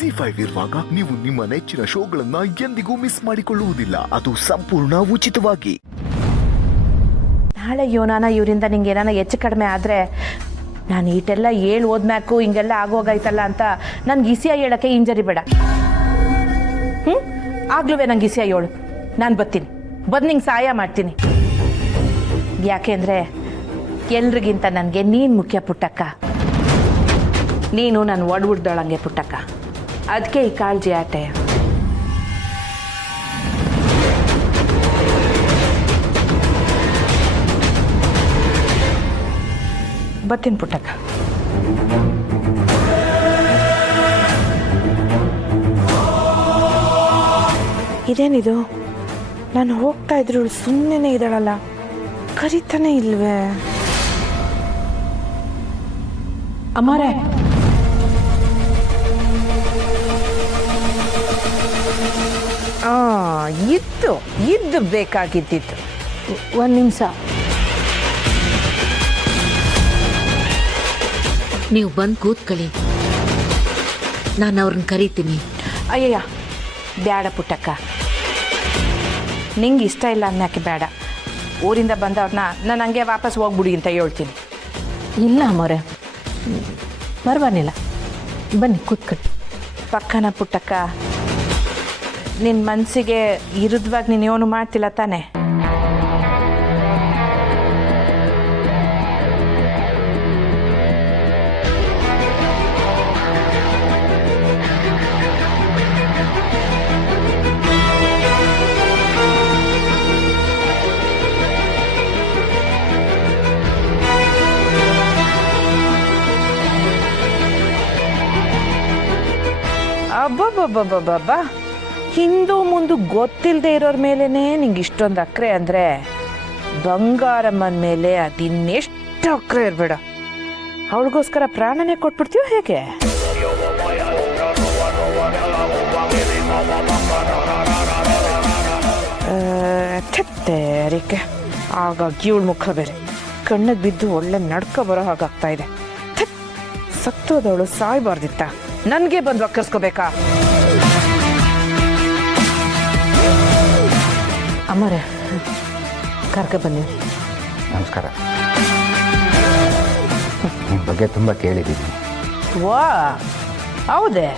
ಜಿ5 ಇರುವಾಗ ನೀವು ನಿಮ್ಮ ನೆಚ್ಚಿನ ಶೋಗಳನ್ನ ಎಂದಿಗೂ ಮಿಸ್ ಮಾಡಿಕೊಳ್ಳುವುದಿಲ್ಲ. ಅದು ಸಂಪೂರ್ಣ ಉಚಿತವಾಗಿ. ನಾಳೆ ಯೋನಾನ ಇವರಿಂದ ನಿಂಗೆ ಏನಾನ ಹೆಚ್ಚು ಕಡಿಮೆ ಆದರೆ ನಾನು ಈಟೆಲ್ಲ ಓದ್ಮ್ಯಾಕು ಹಿಂಗೆಲ್ಲ ಆಗೋಗೈತಲ್ಲ ಅಂತ ನನ್ಗೆ ಇಸಿಯ ಹೇಳೋಕ್ಕೆ ಇಂಜರಿ ಬೇಡ. ಆಗ್ಲೂ ನಂಗೆ ಇಸಿಯ ಹೇಳು, ನಾನು ಬರ್ತೀನಿ, ಬಂದು ನಿಂಗೆ ಸಹಾಯ ಮಾಡ್ತೀನಿ. ಯಾಕೆಂದರೆ ಎಲ್ರಿಗಿಂತ ನನಗೆ ನೀನು ಮುಖ್ಯ ಪುಟ್ಟಕ್ಕ. ನೀನು ನಾನು ಒಡ್ಬಿಡ್ದೋಳಂಗೆ ಪುಟ್ಟಕ್ಕ, ಅದಕ್ಕೆ ಈ ಕಾಳಜಿ ಆಟೆ. ಬರ್ತೀನಿ ಪುಟ್ಟಕ್ಕ. ಇದೇನಿದು, ನಾನು ಹೋಗ್ತಾ ಇದ್ರು ಸುಮ್ಮನೆ ಇದ್ದಾಳಲ್ಲ, ಕರಿತಾನೆ ಇಲ್ವೇ? ಅಮ್ಮಾರೆ, ಇದ್ದು ಬೇಕಾಗಿದ್ದಿತ್ತು. ಒಂದು ನಿಮಿಷ. ನೀವು ಬಂದು ಕೂತ್ಕೊಳ್ಳಿ, ನಾನು ಅವ್ರನ್ನ ಕರಿತೀನಿ. ಅಯ್ಯಯ್ಯ ಬೇಡ ಪುಟ್ಟಕ್ಕ, ನಿಂಗೆ ಇಷ್ಟ ಇಲ್ಲ ಅನ್ನೋಕ್ಕೆ ಬೇಡ. ಊರಿಂದ ಬಂದವ್ರನ್ನ ನಾನು ಹಂಗೆ ವಾಪಸ್ ಹೋಗ್ಬಿಡಿ ಅಂತ ಹೇಳ್ತೀನಿ. ಇಲ್ಲ ಅಮ್ಮೋರೆ, ಪರವಾಗಿಲ್ಲ, ಬನ್ನಿ ಕೂತ್ಕೊಳ್ಳಿ. ಪಕ್ಕನ ಪುಟ್ಟಕ್ಕ, ನಿನ್ನ ಮನಸ್ಸಿಗೆ ಇರುದ್ವಾಗಿ ನೀನು ಏನು ಮಾಡ್ತಿಲ್ಲ ತಾನೆ? ಅಬ್ಬಬ್ಬಬ್ಬಬ್ಬಬ್ಬ, ಹಿಂದೂ ಮುಂದೆ ಗೊತ್ತಿಲ್ಲದೆ ಇರೋರ ಮೇಲೇ ನಿಂಗೆ ಇಷ್ಟೊಂದು ಅಕ್ರೆ ಅಂದರೆ ಬಂಗಾರಮ್ಮನ ಮೇಲೆ ಅದಿನ್ನೆಷ್ಟು ಅಕ್ರೆ ಇರಬೇಡ. ಅವಳಿಗೋಸ್ಕರ ಪ್ರಾಣನೇ ಕೊಟ್ಬಿಡ್ತೀವೋ ಹೇಗೆ? ತೆತ್ತೇರಿಕೆ ಆಗ ಇವಳ ಮುಖ ಬೇರೆ ಕಣ್ಣಿಗೆ ಬಿದ್ದು ಒಳ್ಳೆ ನಡ್ಕ ಬರೋ ಹಾಗಾಗ್ತಾ ಇದೆ. ಸತ್ತೋದವಳು ಸಾಯ್ಬಾರ್ದಿತ್ತ, ನನಗೆ ಬಂದು ಒಕ್ಕರ್ಸ್ಕೋಬೇಕಾ? ಅಮ್ಮರೇ, ಕರ್ಕ ಬನ್ನಿ. ನಮಸ್ಕಾರ. ನಿಮ್ಮ ಬಗ್ಗೆ ತುಂಬ ಕೇಳಿದ್ದೀನಿ. ವಾ, ಹೌದೇ?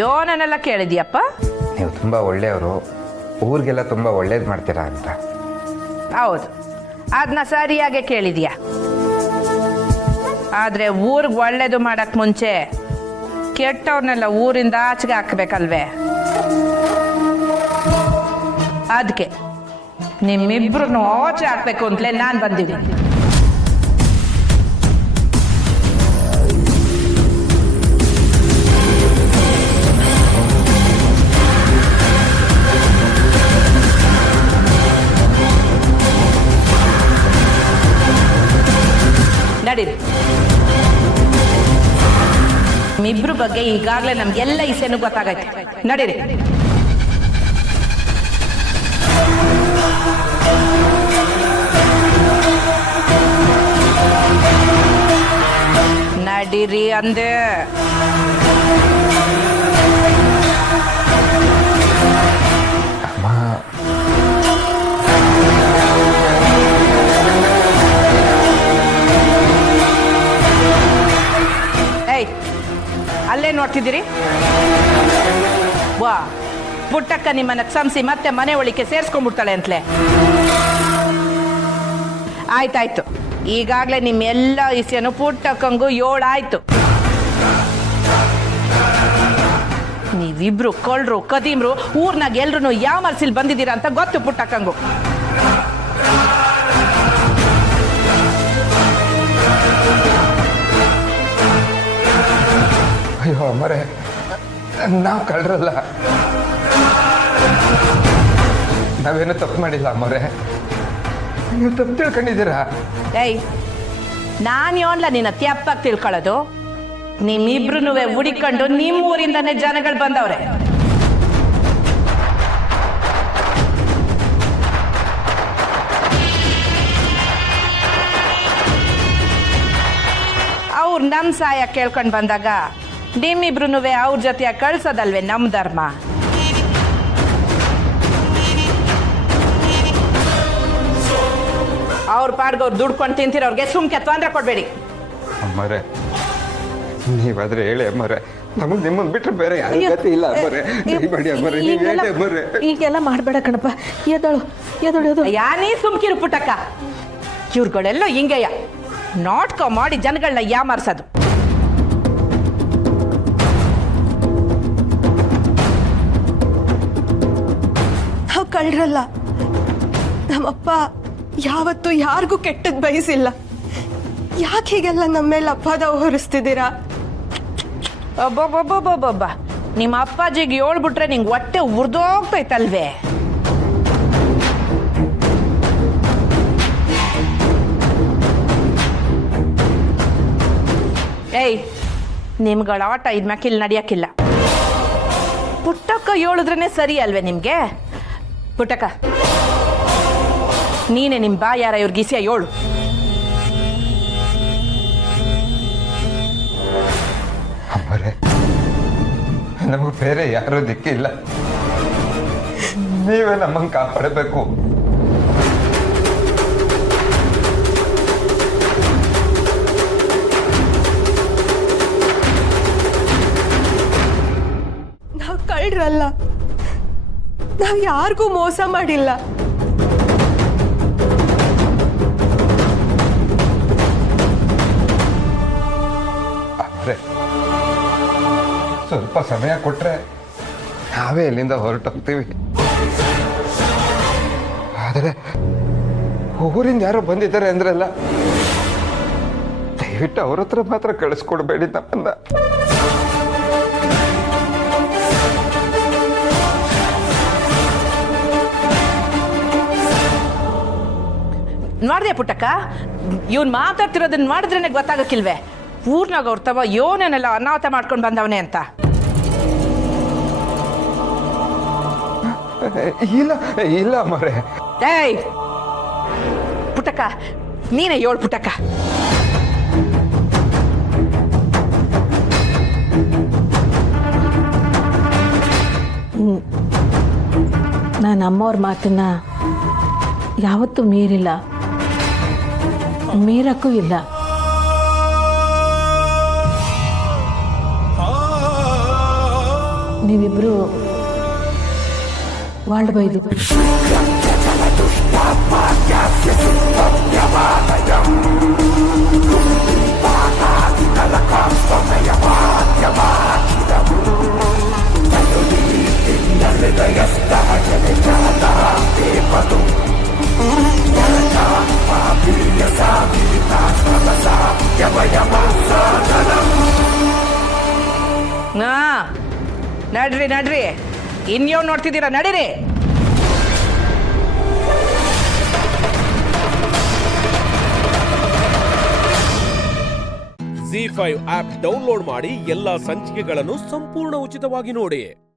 ಯೋನನ್ನೆಲ್ಲ ಕೇಳಿದ್ಯಪ್ಪ? ನೀವು ತುಂಬ ಒಳ್ಳೆಯವರು, ಊರಿಗೆಲ್ಲ ತುಂಬ ಒಳ್ಳೇದು ಮಾಡ್ತೀರಾ ಅಂತ. ಹೌದು, ಅದನ್ನ ಸರಿಯಾಗೆ ಕೇಳಿದ್ಯಾ. ಆದರೆ ಊರಿಗೆ ಒಳ್ಳೇದು ಮಾಡಕ್ಕೆ ಮುಂಚೆ ಕೆಟ್ಟವ್ರನ್ನೆಲ್ಲ ಊರಿಂದ ಆಚೆಗೆ ಹಾಕ್ಬೇಕಲ್ವೇ? ಅದಕ್ಕೆ ನಿಮ್ಮಿಬ್ರು ಆಚೆ ಹಾಕ್ಬೇಕು ಅಂತಲೇ ನಾನು ಬಂದಿದ್ದೀನಿ. ನಡೀರಿ. ನಿಮ್ಮಿಬ್ರು ಬಗ್ಗೆ ಈಗಾಗಲೇ ನಮ್ಗೆಲ್ಲ ಇಸೆನೂ ಗೊತ್ತಾಗೈತೆ. ನಡೀರಿ. ನಡೀರಿ ಅಂದೆ. ಅಮ್ಮ, ಏಯ್, ಅಲ್ಲೇ ನೋಡ್ತಿದ್ದೀರಿ? ವಾ, ಪುಟ್ಟಕ್ಕ ನಿಮ್ಮನ್ನ ಕ್ಷಮಿಸಿ ಮತ್ತೆ ಮನೆ ಒಳಿಕೆ ಸೇರಿಸ್ಕೊಂಡ್ಬಿಡ್ತಾಳೆ ಅಂತಲೇ. ಆಯ್ತಾಯ್ತು, ಈಗಾಗಲೇ ನಿಮ್ಮೆಲ್ಲ ಇಸೆಯನ್ನು ಪುಟ್ಟಕ್ಕಂಗೂ 7 ಆಯ್ತು. ನೀವಿಬ್ರು ಕೊಳ್ರು ಕದೀಮ್ರು ಊರ್ನಾಗ ಎಲ್ರು ಯಾವ ಮನಸ್ಸಿಲ್ ಬಂದಿದ್ದೀರಾ ಅಂತ ಗೊತ್ತು ಪುಟ್ಟಕ್ಕಂಗೂ. ಅಯ್ಯೋ ಅಮ್ಮರೇ, ನಾವು ಕಳ್ರಲ್ಲ, ನಾವೇನು ತಪ್ಪು ಮಾಡಿಲ್ಲ ಅಮ್ಮರೇ, ನೀವು ತಪ್ಪು ತಿಳ್ಕೊಂಡಿದ್ದೀರಾ. ಏಯ್, ನಾನು ಯೋನ್ಲ ನಿನ್ನ ತ್ಯಪ್ಪಾಗಿ ತಿಳ್ಕೊಳ್ಳೋದು? ನಿಮ್ಮಿಬ್ರು ಹುಡಿಕೊಂಡು ನಿಮ್ಮ ಊರಿಂದನೇ ಜನಗಳು ಬಂದವ್ರೆ. ಅವ್ರು ನಮ್ಮ ಸಹಾಯ ಕೇಳ್ಕೊಂಡು ಬಂದಾಗ ನಿಮ್ಮಿಬ್ರು ಅವ್ರ ಜೊತೆ ಕಳ್ಸೋದಲ್ವೇ ನಮ್ಮ ಧರ್ಮ. ಅವ್ರ ಪಾಡ್ಗೆ ಅವ್ರು ದುಡ್ಕೊಂಡು ತಿಂತಿರೋರ್ಗೆ ಸುಮ್ಕೆ ತೊಂದರೆ ಕೊಡಬೇಡಿ. ಅಮ್ಮರೇ ನೀವಾದ್ರೆ ಹೇಳಿ ಅಮ್ಮರೇ, ನಮಗೆ ನಿಮ್ಮನ್ನು ಬಿಟ್ಟರೆ ಬೇರೆ ಯಾರ ಗತಿ ಇಲ್ಲ ಅಮ್ಮರೇ. ದಯಮಾಡಿ ಅಮ್ಮರೇ, ನೀವು ಹೇಳಿ ಅಮ್ಮರೇ. ಈಗೆಲ್ಲ ಮಾಡಬೇಡ ಕಣಪ್ಪ, ಎದಳು ಎದಳು ಎದಳು. ಯಾನೇ ಸುಮ್ಕಿರು ಪುಟ್ಟಕ್ಕ. ಇವ್ರುಗಳೆಲ್ಲ ಹಿಂಗೆಯ ನಾಟಕ ಮಾಡಿ ಜನಗಳನ್ನ ಯಾಮಾರ್ಸೋದು. ನಾವು ಕಳ್ರಲ್ಲ. ನಮ್ಮಪ್ಪ ಯಾವತ್ತೂ ಯಾರಿಗೂ ಕೆಟ್ಟದ್ದು ಬಯಸಿಲ್ಲ. ಯಾಕೆ ಹೀಗೆಲ್ಲ ನಮ್ಮ ಮೇಲೆ ಅಪವಾದ ಹೊರಿಸ್ತಿದ್ದೀರಾ? ಒಬ್ಬೊಬ್ಬೊಬ್ಬೊಬ್ಬೊಬ್ಬ ನಿಮ್ಮ ಅಪ್ಪಾಜಿಗೆ ಹೇಳ್ಬಿಟ್ರೆ ನಿಂಗೆ ಹೊಟ್ಟೆ ಉರ್ದೋಗ್ತೈತಲ್ವೇ? ಏಯ್, ನಿಮ್ಗಳ ಆಟ ಇದ್ಮ್ಯಾಕಿಲ್ ನಡೆಯಕ್ಕಿಲ್ಲ. ಪುಟ್ಟಕ್ಕ ಹೇಳಿದ್ರೇನೆ ಸರಿ ಅಲ್ವೇ ನಿಮ್ಗೆ? ಪುಟ್ಟಕ್ಕ, ನೀನೆ ನಿಮ್ಮ ಬಾಯಾರ ಇವ್ರ ಗಿಸಿಯ ಏಳು. ಅಮ್ಮರೇ, ನಮಗೆ ಬೇರೆ ಯಾರೂ ದಿಕ್ಕಿಲ್ಲ. ನೀವೇ ನಮ್ಮನ್ನು ಕಾಪಾಡಬೇಕು. ನಾವು ಕಳ್ರಲ್ಲ. ನಾವು ಯಾರಿಗೂ ಮೋಸ ಮಾಡಿಲ್ಲ. ಅಮ್ಮರೇ, ಸ್ವಲ್ಪ ಸಮಯ ಕೊಟ್ರೆ ನಾವೇ ಇಲ್ಲಿಂದ ಹೊರಟೋಗ್ತೀವಿ. ಆದರೆ ಊರಿಂದ ಯಾರೋ ಬಂದಿದ್ದಾರೆ ಅಂದ್ರಲ್ಲ, ದಯವಿಟ್ಟು ಅವ್ರ ಹತ್ರ ಮಾತ್ರ ಕಳಿಸ್ಕೊಡ್ಬೇಡಿ ನಮ್ಮನ್ನ. ನೋಡ್ದೆ ಪುಟ್ಟಕ್ಕ, ಇವ್ನು ಮಾತಾಡ್ತಿರೋದನ್ನ ಮಾಡಿದ್ರೇನೆ ಗೊತ್ತಾಗಕ್ಕಿಲ್ವೇ ಊರ್ನಾಗ ಅವ್ರ ತವ ಯೋನೇನೆಲ್ಲ ಅನಾಹುತ ಮಾಡ್ಕೊಂಡು ಬಂದವನೇ ಅಂತ? ಇಲ್ಲ ಇಲ್ಲ ಅಮ್ಮರೇ. ಏಯ್ ಪುಟ್ಟಕ್ಕ, ನೀನೇ ಏಳು ಪುಟ್ಟಕ್ಕ. ನಾನು ಅಮ್ಮವ್ರ ಮಾತನ್ನ ಯಾವತ್ತೂ ಮೀರಿಲ್ಲ, ಮೀರಕ್ಕೂ ಇಲ್ಲ. ನೀವಿಬ್ರು ವರ್ಲ್ಡ್ ಬೈದು ನಡ್ರಿ ನಡ್ರಿ, ಇನ್ಯೋ ನೋಡ್ತಿದ್ದೀರಾ, ನಡೀರಿ. ZEE5 ಆಪ್ ಡೌನ್ಲೋಡ್ ಮಾಡಿ ಎಲ್ಲಾ ಸಂಚಿಕೆಗಳನ್ನು ಸಂಪೂರ್ಣ ಉಚಿತವಾಗಿ ನೋಡಿ.